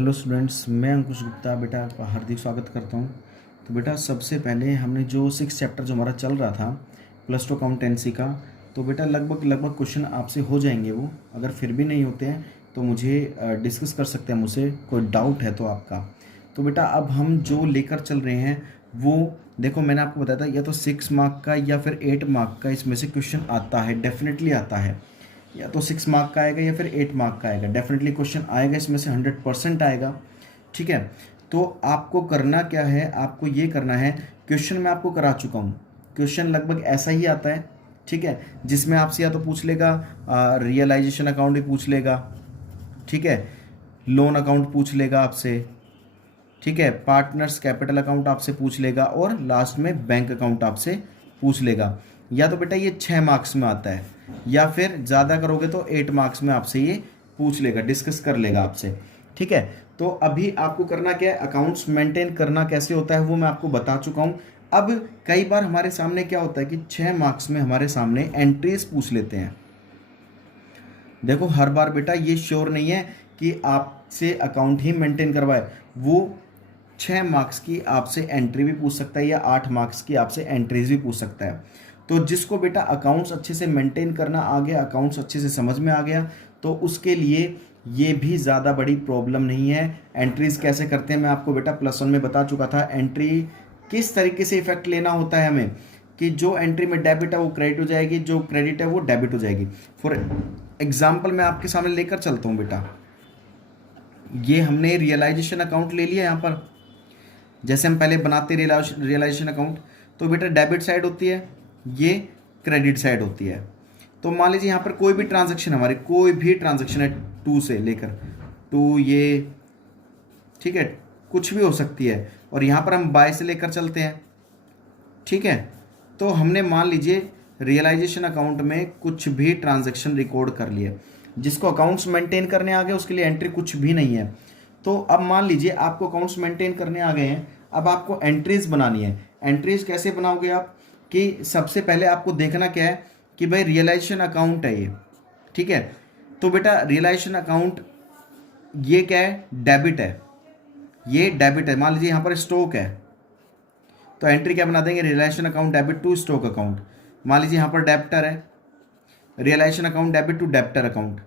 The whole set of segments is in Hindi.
हेलो स्टूडेंट्स, मैं अंकुश गुप्ता बेटा आपका हार्दिक स्वागत करता हूं। तो बेटा सबसे पहले हमने जो 6 चैप्टर जो हमारा चल रहा था प्लस टू अकाउंटेंसी का, तो बेटा लगभग क्वेश्चन आपसे हो जाएंगे। वो अगर फिर भी नहीं होते हैं तो मुझे डिस्कस कर सकते हैं मुझसे, कोई डाउट है तो आपका। तो बेटा अब हम जो लेकर चल रहे हैं वो देखो, मैंने आपको बताया था या तो 6 मार्क का या फिर 8 मार्क का इसमें से क्वेश्चन आता है, डेफिनेटली आता है। या तो 6 मार्क का आएगा या फिर 8 मार्क का आएगा, डेफिनेटली क्वेश्चन आएगा, इसमें से 100% आएगा। ठीक है, तो आपको करना क्या है, आपको ये करना है, क्वेश्चन मैं आपको करा चुका हूँ, क्वेश्चन लगभग ऐसा ही आता है। ठीक है, जिसमें आपसे या तो पूछ लेगा रियलाइजेशन अकाउंट भी पूछ लेगा, ठीक है, लोन अकाउंट पूछ लेगा आपसे, ठीक है, पार्टनर्स कैपिटल अकाउंट आपसे पूछ लेगा और लास्ट में बैंक अकाउंट आपसे पूछ लेगा। या तो बेटा ये 6 मार्क्स में आता है या फिर ज़्यादा करोगे तो 8 मार्क्स में आपसे ये पूछ लेगा, डिस्कस कर लेगा आपसे। ठीक है, तो अभी आपको करना क्या है, अकाउंट्स मेंटेन करना कैसे होता है वो मैं आपको बता चुका हूँ। अब कई बार हमारे सामने क्या होता है कि 6 मार्क्स में हमारे सामने एंट्रीज पूछ लेते हैं। देखो हर बार बेटा ये श्योर नहीं है कि आपसे अकाउंट ही मेंटेन करवाए, वो 6 मार्क्स की आपसे एंट्री भी पूछ सकता है या 8 मार्क्स की आपसे एंट्रीज भी पूछ सकता है। तो जिसको बेटा अकाउंट्स अच्छे से मेंटेन करना आ गया, अकाउंट्स अच्छे से समझ में आ गया, तो उसके लिए ये भी ज़्यादा बड़ी प्रॉब्लम नहीं है। एंट्रीज कैसे करते हैं मैं आपको बेटा +1 में बता चुका था। एंट्री किस तरीके से इफेक्ट लेना होता है हमें, कि जो एंट्री में डेबिट है वो क्रेडिट हो जाएगी, जो क्रेडिट है वो डेबिट हो जाएगी। फॉर एग्जाम्पल मैं आपके सामने लेकर चलता हूँ बेटा, ये हमने रियलाइजेशन अकाउंट ले लिया। यहाँ पर जैसे हम पहले बनाते रियलाइजेशन अकाउंट, तो बेटा डेबिट साइड होती है, ये क्रेडिट साइड होती है। तो मान लीजिए यहाँ पर कोई भी ट्रांजैक्शन, हमारी कोई भी ट्रांजैक्शन है 2 से लेकर 2 ये, ठीक है, कुछ भी हो सकती है, और यहाँ पर हम बाय से लेकर चलते हैं। ठीक है, तो हमने मान लीजिए रियलाइजेशन अकाउंट में कुछ भी ट्रांजैक्शन रिकॉर्ड कर लिए, जिसको अकाउंट्स मेंटेन करने आ गए उसके लिए एंट्री कुछ भी नहीं है। तो अब मान लीजिए आपको अकाउंट्स मेंटेन करने आ गए हैं, अब आपको एंट्रीज बनानी है। एंट्रीज कैसे बनाओगे आप, कि सबसे पहले आपको देखना क्या है कि भाई रियलाइजेशन अकाउंट है ये, ठीक है, तो बेटा रियलाइजेशन अकाउंट ये क्या है, डेबिट है, ये डेबिट है। मान लीजिए यहाँ पर स्टॉक है, तो एंट्री क्या बना देंगे, realisation account debit to stock account. मान लीजिए यहाँ पर डेब्टर है, realisation account debit to debtor account.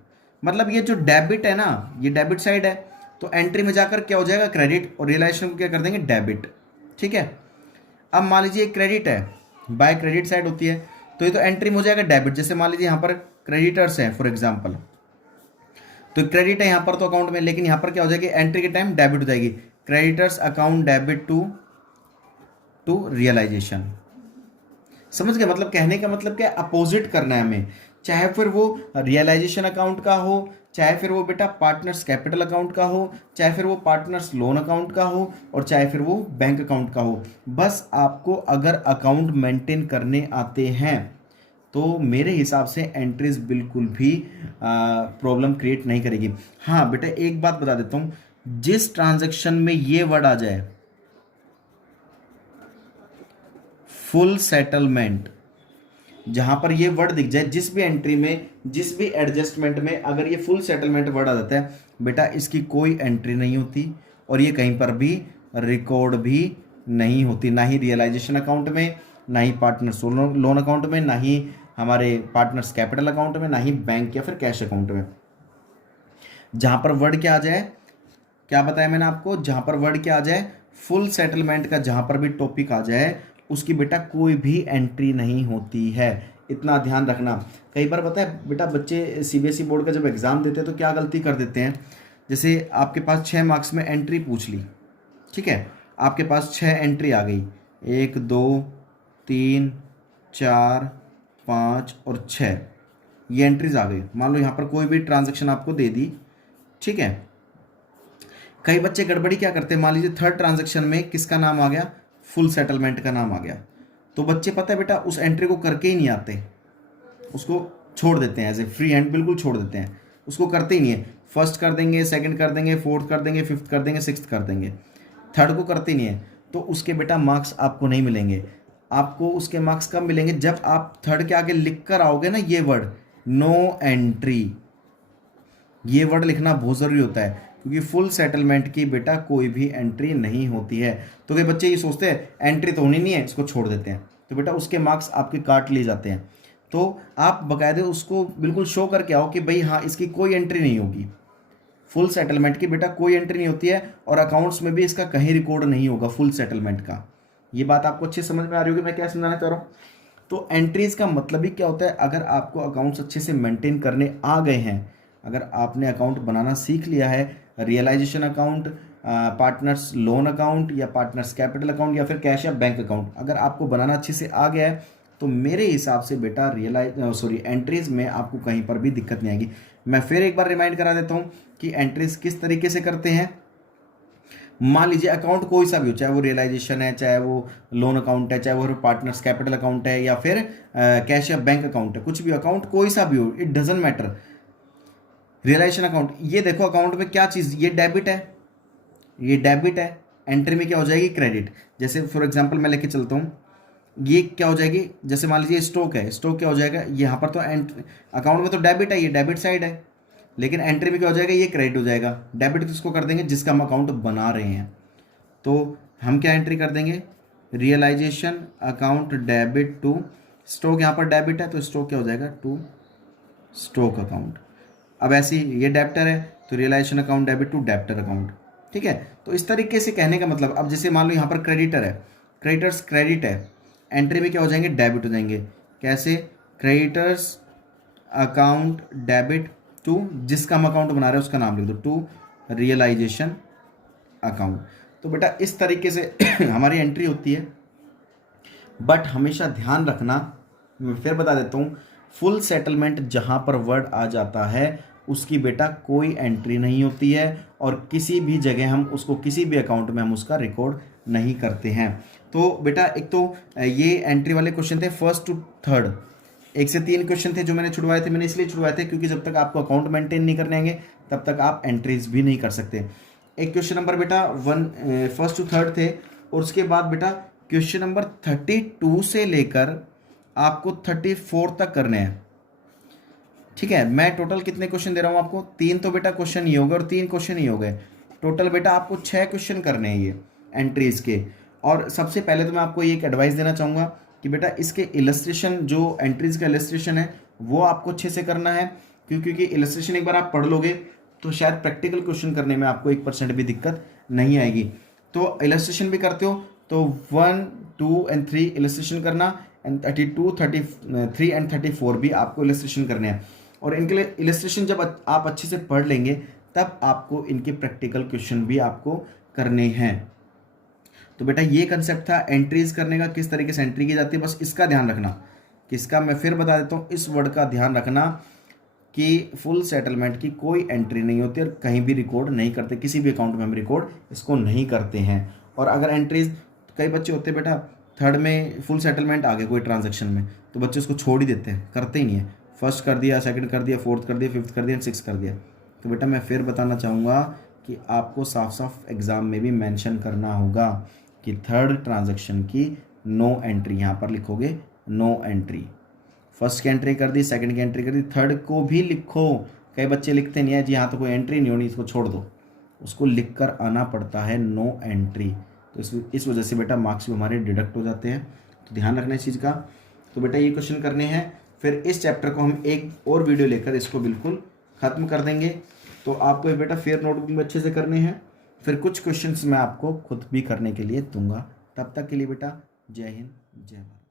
मतलब ये जो डेबिट है ना, ये डेबिट साइड है, तो एंट्री में जाकर क्या हो जाएगा, क्रेडिट, और रियलाइजेशन को क्या कर देंगे, डेबिट। ठीक है, अब मान लीजिए क्रेडिट है, बाय क्रेडिट साइड होती है, तो ये तो एंट्री में हो जाएगा डेबिट। जैसे मान लीजिए यहाँ पर क्रेडिटर्स हैं फॉर एग्जांपल, तो क्रेडिट है यहाँ पर तो अकाउंट में, लेकिन यहाँ पर क्या हो जाएगी, एंट्री के टाइम डेबिट हो जाएगी, creditors account debit to realisation. समझ गए, मतलब कहने का मतलब क्या, अपोजिट करना है हमें, चाहे फिर वो रियलाइजेशन अकाउंट का हो, चाहे फिर वो बेटा पार्टनर्स कैपिटल अकाउंट का हो, चाहे फिर वो पार्टनर्स लोन अकाउंट का हो, और चाहे फिर वो बैंक अकाउंट का हो। बस आपको अगर अकाउंट मेंटेन करने आते हैं तो मेरे हिसाब से एंट्रीज बिल्कुल भी प्रॉब्लम क्रिएट नहीं करेगी। हाँ बेटा एक बात बता देता हूँ, जिस ट्रांजैक्शन में ये वर्ड आ जाए फुल सेटलमेंट, जहां पर ये वर्ड दिख जाए, जिस भी एंट्री में, जिस भी एडजस्टमेंट में अगर ये फुल सेटलमेंट वर्ड आ जाता है, बेटा इसकी कोई एंट्री नहीं होती और ये कहीं पर भी रिकॉर्ड भी नहीं होती, ना ही रियलाइजेशन अकाउंट में, ना ही पार्टनर्स लोन अकाउंट में, ना ही हमारे पार्टनर्स कैपिटल अकाउंट में, ना ही बैंक या फिर कैश अकाउंट में। जहां पर वर्ड क्या आ जाए, क्या बताया मैंने आपको, जहां पर वर्ड क्या आ जाए, फुल सेटलमेंट का जहां पर भी टॉपिक आ जाए, उसकी बेटा कोई भी एंट्री नहीं होती है, इतना ध्यान रखना। कई बार पता है बेटा बच्चे सीबीएसई बोर्ड का जब एग्जाम देते हैं तो क्या गलती कर देते हैं, जैसे आपके पास 6 मार्क्स में एंट्री पूछ ली, ठीक है, आपके पास 6 एंट्री आ गई, 1 2 3 4 5 और 6, ये एंट्रीज आ गई। मान लो यहाँ पर कोई भी ट्रांजेक्शन आपको दे दी, ठीक है, कई बच्चे गड़बड़ी क्या करते हैं, मान लीजिए थर्ड ट्रांजेक्शन में किसका नाम आ गया, फुल सेटलमेंट का नाम आ गया, तो बच्चे पता है बेटा उस एंट्री को करके ही नहीं आते, उसको छोड़ देते हैं, एज ए फ्री हैंड बिल्कुल छोड़ देते हैं, उसको करते ही नहीं है। फर्स्ट कर देंगे, सेकंड कर देंगे, फोर्थ कर देंगे, फिफ्थ कर देंगे, सिक्स्थ कर देंगे, थर्ड को करते ही नहीं है, तो उसके बेटा मार्क्स आपको नहीं मिलेंगे। आपको उसके मार्क्स कब मिलेंगे, जब आप थर्ड के आगे लिख कर आओगे ना ये वर्ड, नो एंट्री, ये वर्ड लिखना बहुत ज़रूरी होता है। क्योंकि फुल सेटलमेंट की बेटा कोई भी एंट्री नहीं होती है। तो कई बच्चे ये सोचते हैं एंट्री तो होनी नहीं है, इसको छोड़ देते हैं, तो बेटा उसके मार्क्स आपके काट लिए जाते हैं। तो आप बकायदे उसको बिल्कुल शो करके आओ कि भाई हाँ इसकी कोई एंट्री नहीं होगी, फुल सेटलमेंट की बेटा कोई एंट्री नहीं होती है, और अकाउंट्स में भी इसका कहीं रिकॉर्ड नहीं होगा फुल सेटलमेंट का। ये बात आपको अच्छे समझ में आ रही होगी मैं क्या समझाना चाह रहा हूँ। तो एंट्रीज का मतलब ही क्या होता है, अगर आपको अकाउंट्स अच्छे से मेंटेन करने आ गए हैं, अगर आपने अकाउंट बनाना सीख लिया है, realisation account, partners loan account या पार्टनर्स कैपिटल अकाउंट या फिर कैश या बैंक अकाउंट, अगर आपको बनाना अच्छे से आ गया है तो मेरे हिसाब से बेटा एंट्रीज में आपको कहीं पर भी दिक्कत नहीं आएगी। मैं फिर एक बार रिमाइंड करा देता हूँ कि एंट्रीज किस तरीके से करते हैं। मान लीजिए अकाउंट कोई सा भी हो, चाहे वो रियलाइजेशन है, चाहे वो लोन अकाउंट है, चाहे वो पार्टनर्स कैपिटल अकाउंट है या फिर कैश या बैंक अकाउंट है, कुछ भी अकाउंट कोई सा भी हो, it doesn't matter. Realisation account, ये देखो अकाउंट में क्या चीज़, ये डेबिट है, ये डेबिट है, एंट्री में क्या हो जाएगी क्रेडिट। जैसे फॉर एग्जांपल मैं लेके चलता हूँ, ये क्या हो जाएगी, जैसे मान लीजिए स्टॉक है, स्टॉक क्या हो जाएगा, यहाँ पर तो अकाउंट में तो डेबिट है, ये डेबिट साइड है, लेकिन एंट्री में क्या हो जाएगा, ये क्रेडिट हो जाएगा। डेबिट किसको कर देंगे, जिसका हम अकाउंट बना रहे हैं। तो हम क्या एंट्री कर देंगे, realisation account debit to stock, यहाँ पर डेबिट है तो स्टॉक क्या हो जाएगा, टू स्टॉक अकाउंट। अब ऐसे ही ये डेब्टर है तो realisation account debit to debtor account, ठीक है। तो इस तरीके से कहने का मतलब, अब जैसे मान लो यहाँ पर क्रेडिटर है, क्रेडिटर्स क्रेडिट है, एंट्री में क्या हो जाएंगे, डेबिट हो जाएंगे। कैसे, क्रेडिटर्स अकाउंट डेबिट टू, जिसका हम अकाउंट बना रहे हैं उसका नाम लिख दो, टू रियलाइजेशन अकाउंट। तो बेटा इस तरीके से हमारी एंट्री होती है। बट हमेशा ध्यान रखना, मैं फिर बता देता हूँ, फुल सेटलमेंट जहाँ पर वर्ड आ जाता है उसकी बेटा कोई एंट्री नहीं होती है, और किसी भी जगह हम उसको, किसी भी अकाउंट में हम उसका रिकॉर्ड नहीं करते हैं। तो बेटा एक तो ये एंट्री वाले क्वेश्चन थे फर्स्ट टू थर्ड, 1 से 3 क्वेश्चन थे जो मैंने छुड़वाए थे। मैंने इसलिए छुड़वाए थे क्योंकि जब तक आपको अकाउंट मेंटेन नहीं करने आएंगे तब तक आप एंट्रीज भी नहीं कर सकते। एक क्वेश्चन नंबर बेटा 1 फर्स्ट टू थर्ड थे, और उसके बाद बेटा क्वेश्चन नंबर 32 से लेकर आपको 34 तक करने हैं, ठीक है। मैं टोटल कितने क्वेश्चन दे रहा हूँ आपको, 3 तो बेटा क्वेश्चन ही हो गए और 3 क्वेश्चन ही हो गए, टोटल बेटा आपको 6 क्वेश्चन करने हैं ये एंट्रीज के। और सबसे पहले तो मैं आपको ये एक एडवाइस देना चाहूँगा कि बेटा इसके इलस्ट्रेशन, जो एंट्रीज का इलस्ट्रेशन है वो आपको अच्छे से करना है, क्योंकि इलस्ट्रेशन एक बार आप पढ़ लोगे तो शायद प्रैक्टिकल क्वेश्चन करने में आपको 1% भी दिक्कत नहीं आएगी। तो इलस्ट्रेशन भी करते हो तो 1, 2 एंड 3 इलस्ट्रेशन करना, एंड 32, 33 एंड 34 भी आपको इलस्ट्रेशन करने हैं। और इनके लिए इलस्ट्रेशन जब आप अच्छे से पढ़ लेंगे तब आपको इनके प्रैक्टिकल क्वेश्चन भी आपको करने हैं। तो बेटा ये कंसेप्ट था एंट्रीज करने का, किस तरीके से एंट्री की जाती है, बस इसका ध्यान रखना। किसका, मैं फिर बता देता हूँ, इस वर्ड का ध्यान रखना कि फुल सेटलमेंट की कोई एंट्री नहीं होती और कहीं भी रिकॉर्ड नहीं करते, किसी भी अकाउंट में हम रिकॉर्ड इसको नहीं करते हैं। और अगर एंट्रीज, कई बच्चे होते हैं बेटा थर्ड में फुल सेटलमेंट आ गए कोई ट्रांजैक्शन में तो बच्चे उसको छोड़ ही देते हैं, करते ही नहीं है। फर्स्ट कर दिया, सेकंड कर दिया, फोर्थ कर दिया, फिफ्थ कर दिया, 6 कर दिया। तो बेटा मैं फिर बताना चाहूँगा कि आपको साफ साफ एग्ज़ाम में भी मेंशन करना होगा कि थर्ड ट्रांजैक्शन की नो एंट्री, यहाँ पर लिखोगे नो एंट्री। फर्स्ट की एंट्री कर दी, सेकंड की एंट्री कर दी, थर्ड को भी लिखो। कई बच्चे लिखते नहीं है जी यहाँ तो कोई एंट्री नहीं होनी, इसको छोड़ दो, उसको लिख कर आना पड़ता है नो एंट्री। तो इस वजह से बेटा मार्क्स भी हमारे डिडक्ट हो जाते हैं, तो ध्यान रखना इस चीज़ का। तो बेटा ये क्वेश्चन करने हैं, फिर इस चैप्टर को हम एक और वीडियो लेकर इसको बिल्कुल ख़त्म कर देंगे। तो आपको बेटा फेयर नोटबुक में अच्छे से करने हैं, फिर कुछ क्वेश्चंस मैं आपको खुद भी करने के लिए दूंगा। तब तक के लिए बेटा जय हिंद, जय भारत।